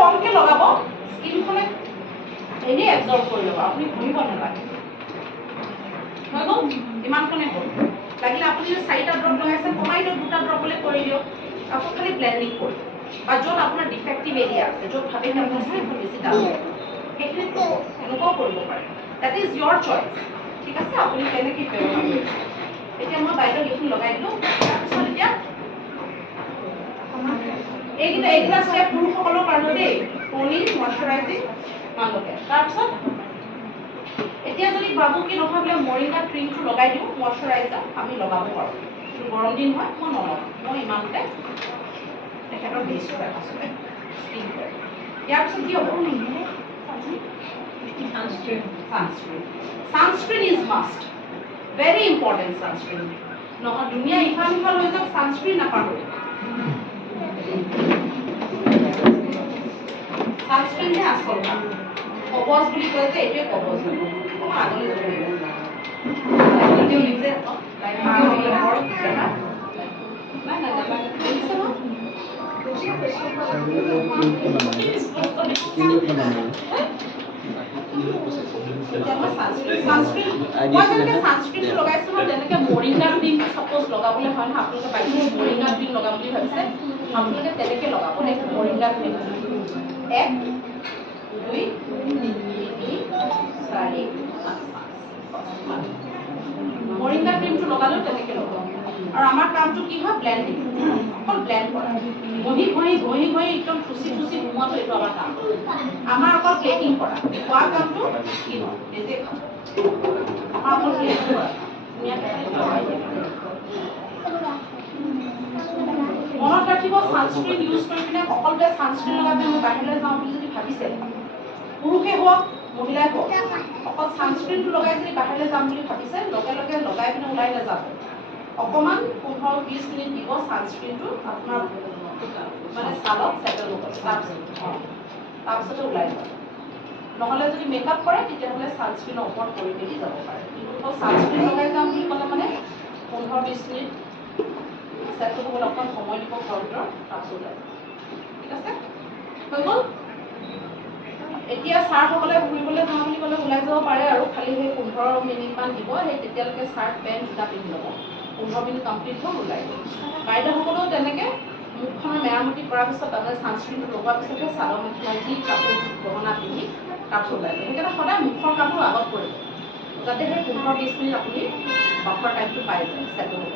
কমকৈ লগাব, স্কিনখনে এনেই এবজৰ্ব কৰি ল'ব, আপুনি ঘঁহিব নালাগে। হৈ গ'ল, ইমানখনে হ'ল। লাগিলে আপুনি যদি 4টা ড্ৰপ লগাইছে কমাই দিয়ক, 2টা ড্ৰপলৈ কৰি দিয়ক, তাৰপিছত খালি ব্লেণ্ডিং কৰিব। বা য'ত আপোনাৰ ডিফেক্টিভ এৰিয়া আছে, য'ত ভাবে যে আপোনাৰ স্কিনখন বেছি ডাল সেইখিনিত এনেকুৱাও কৰিব পাৰে। That is your choice. ঠিক আছে, আপুনি কেনেকৈ ব্যৱহাৰ কৰিছে। এতিয়া মই বাইদেউক এইখিনি লগাই দিলোঁ। তাৰপিছত এতিয়া এইকেইটা ষ্টেপ পুৰুষসকলৰ কাৰণে দেই, টোনিং, মইশ্চাৰাইজিং, মানুহকে। তাৰপিছত এতিয়া যদি ভাবো কি নহয় বোলে মৰিংগা ক্ৰীমটো লগাই দিওঁ, মইশ্চাৰাইজাৰ আমি লগাব পাৰোঁ। কিন্তু গৰম দিন হয়, মই নলগাওঁ। মই ইমানতে তেখেতৰ বেছটো আচলতে স্কিন কৰে। ইয়াৰ পিছত কি হ'ব? Sunscreen is must, very important sunscreen. নহয় ধুনীয়া ইফাল সিফাল হৈ যাওক, ছানস্ক্ৰীন নাপাহৰিব। ছানস্ক্ৰীনহে আচল কাম। কবচ বুলি কয় যে এইটোৱে কবচ। অকণমান আগলৈ যাব লাগিব। ছানস্ক্ৰীনটো লগাইছোঁ ন, তেনেকৈ মৰিংগা ক্ৰীম চাপ'জ লগাবলৈ হয় নহয়, আপোনালোকে বাইদেউ মৰিংগা ক্ৰীম লগাম বুলি ভাবিছে, আপোনালোকে তেনেকৈ লগাব দেই। মৰিংগা ক্ৰীম 1 2 3 4 5 মৰিংগা ক্ৰীমটো লগালেও তেনেকৈ লগাব। আৰু আমাৰ কামটো কি হয়? ব্লেণ্ডিং, অকল ব্লেণ্ড কৰা। ঘঁহি একদম থুচি ঘুমোৱাটো এইটো আমাৰ কাম। আমাৰ অকল প্লেটিং কৰা, খোৱা কামটো স্কিনৰ নিজে খাব। আমাৰ অকল প্লেটিং কৰা ধুনীয়াকৈ লগাই দিয়ে। মনত ৰাখিব, ছানস্ক্ৰীন ইউজ কৰি পিনে সকলোৱে ছানস্ক্ৰীন লগাই পিনে মই বাহিৰলৈ যাওঁ বুলি যদি ভাবিছে, পুৰুষে হওক মহিলাই হওক, অকল ছানস্ক্ৰীনটো লগাই যদি বাহিৰলৈ যাম বুলি ভাবিছে, লগে লগে লগাই পিনে ওলাই নাযাব। অকণমান 15-20 মিনিট দিব ছানস্ক্ৰীনটো আপোনাৰ মানে ছালত ছেটেল হ'ব, তাৰপিছতে ওলাই যাব। নহ'লে যদি মেকআপ কৰে তেতিয়াহ'লে ছানস্ক্ৰীনৰ ওপৰত কৰি মেলি যাব পাৰে। কিন্তু ছানস্ক্ৰীন লগাই যাম বুলি ক'লে মানে 15-20 মিনিট ছেটেল হ'বলৈ অকণ সময় দিব ঘৰৰ ভিতৰত, তাৰপিছত ওলাই যাব। ঠিক আছে, হৈ গ'ল। এতিয়া ছাৰসকলে ঘূৰিবলৈ যাওঁ বুলি ক'লে ওলাই যাব পাৰে আৰু, খালি সেই 15 মিনিটমান দিব, সেই তেতিয়ালৈকে চাৰ্ট পেণ্ট জোতা পিন্ধি ল'ব। 15 মিনিট কমপ্লিট হ'ল, ওলাই গ'ল। বাইদেউসকলেও তেনেকৈ মুখখনৰ মেৰামতি কৰাৰ পিছত তাৰমানে ছানস্ক্ৰীনটো লগোৱাৰ পিছতহে চাদৰ মেখেলা যি কাপোৰ গহনা পিন্ধি তাৰপিছত ওলাই গ'ল। সেইকাৰণে সদায় মুখৰ কামটো আগত কৰিব, যাতে সেই 15-20 মিনিট আপুনি বাফাৰ টাইমটো পাই যায় ছেটেল হ'ব।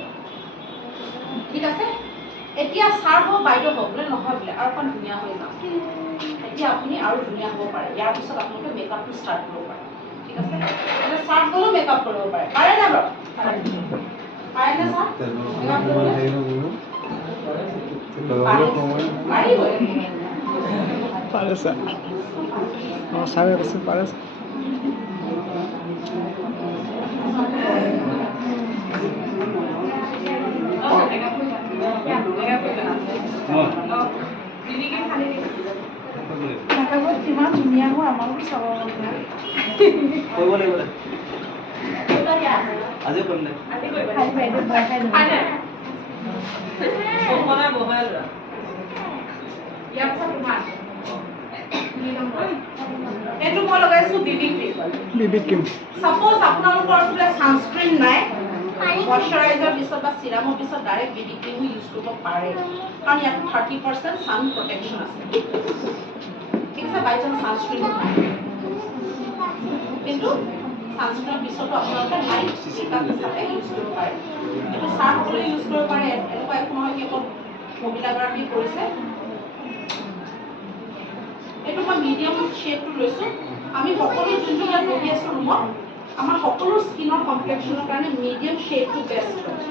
ঠিক আছে, এতিয়া ছাৰ হওক বাইদেউ হওক বোলে নহয় বোলে আৰু অকণ ধুনীয়া হৈ যাওঁ, এতিয়া আপুনি আৰু ধুনীয়া হ'ব পাৰে। ইয়াৰ পিছত আপোনালোকে মেকআপটো ষ্টাৰ্ট কৰিব পাৰে। ঠিক আছে, এতিয়া ছাৰসকলেও মেকআপ কৰিব পাৰে, পাৰে নাই বাৰু? পাৰেনে ছাৰ মেকআপ কৰিবলৈ? পাৰিবই। পাৰে ছাৰ, অঁ ছাৰে কৈছে পাৰে ছাৰ। মেকআপত কিমান ধুনীয়া হয় আমাৰো চাব মন যায়। কৰিব লাগিব দে। আজি কৰিম দে। এইটো মই লগাইছোঁ BB ক্ৰীম। ছাপ'জ আপোনালোকৰ বোলে ছানস্ক্ৰীন নাই, মইশ্চাৰাইজাৰ পিছত বা চিৰামৰ পিছত ডাইৰেক্ট BB ক্ৰীমো ইউজ কৰিব পাৰে, কাৰণ ইয়াত 30% ছান প্ৰটেকশ্যন আছে। ঠিক আছে, বাই চান্স ছানস্ক্ৰীনো নাই, কিন্তু ছানস্ক্ৰীনৰ পিছতো আপোনালোকে লাইট মেকআপ হিচাপে ইউজ কৰিব পাৰে। এইটো ছাৰসকলে ইউজ কৰিব পাৰে, এনেকুৱা একো নহয় কি অকল মহিলাগৰাকী কৰিছে। এইটো মই মিডিয়াম শ্বেডটো লৈছোঁ। আমি সকলো যোনটো ইয়াত বহি আছোঁ ৰুমত, আমাৰ সকলো স্কিনৰ কমপ্লেক্সনৰ কাৰণে মিডিয়াম শ্বেডটো বেষ্ট হয়।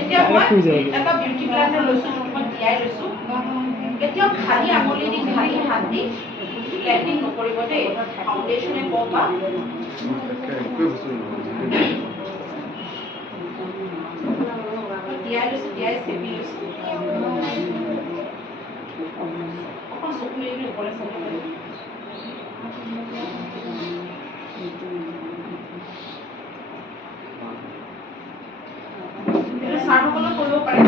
এতিয়া মই এটা বিউটি ব্লেণ্ডাৰ লৈছোঁ, যোনটো মই তিয়াই লৈছোঁ। এতিয়াও খালী আঙুলি দি খালী হাত দি ব্লেন্ডিং নকৰিব দেই ফাউণ্ডেশ্যনে কওক বা তিয়াই লৈছে তিয়াই চেপি লৈছে অকণ চকু মেলি ওপৰলৈ চাব লাগে ছাৰসকলে কৰিব পাৰে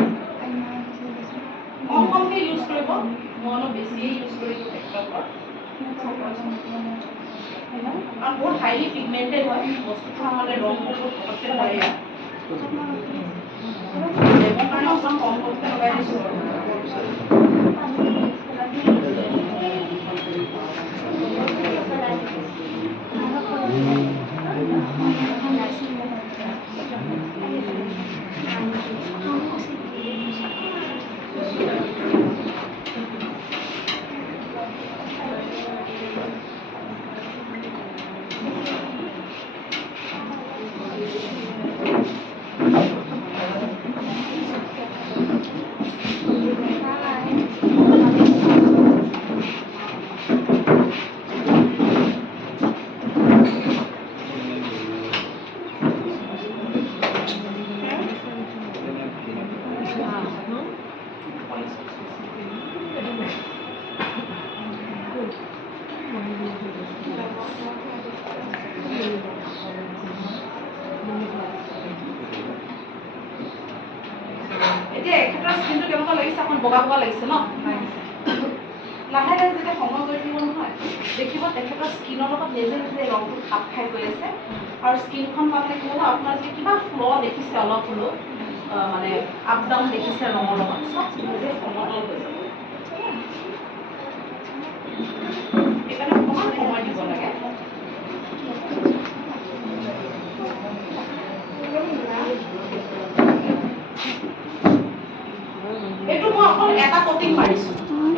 কম কমকৈ ইউজ কৰিব মই অলপ বেছিয়ে ইউজ কৰিলোঁ তেখেতৰ কাৰণ বহুত হাইলি পিগমেণ্টেড হয় বস্তুটো নহ'লে ৰংটো বহুত পটককৈ ধৰে ইয়াত ডেমৰ কাৰণে অকণ কম কমকৈ লগাই দিছোঁ এতিয়া এখেতৰ স্কিনটো কেনেকুৱা লাগিছে অকণ বগা বগা লাগিছে ন লাহে লাহে যেতিয়া সময় গৈ থাকিব নহয় দেখিব তেখেতৰ স্কিনৰ লগত নিজে নিজে ৰংটো খাপ খাই গৈ আছে আৰু স্কিনখন পালে কি হ'ব আপোনাৰ যদি কিবা ফ্ল' দেখিছে অলপ হ'লেও মানে আপ ডাউন দেখিছে ৰঙৰ লগত চব নিজে সমতল হৈ যাব সেইকাৰণে অকণমান সময় দিব লাগে এইটো মই অকল এটা কটিং মাৰিছোঁ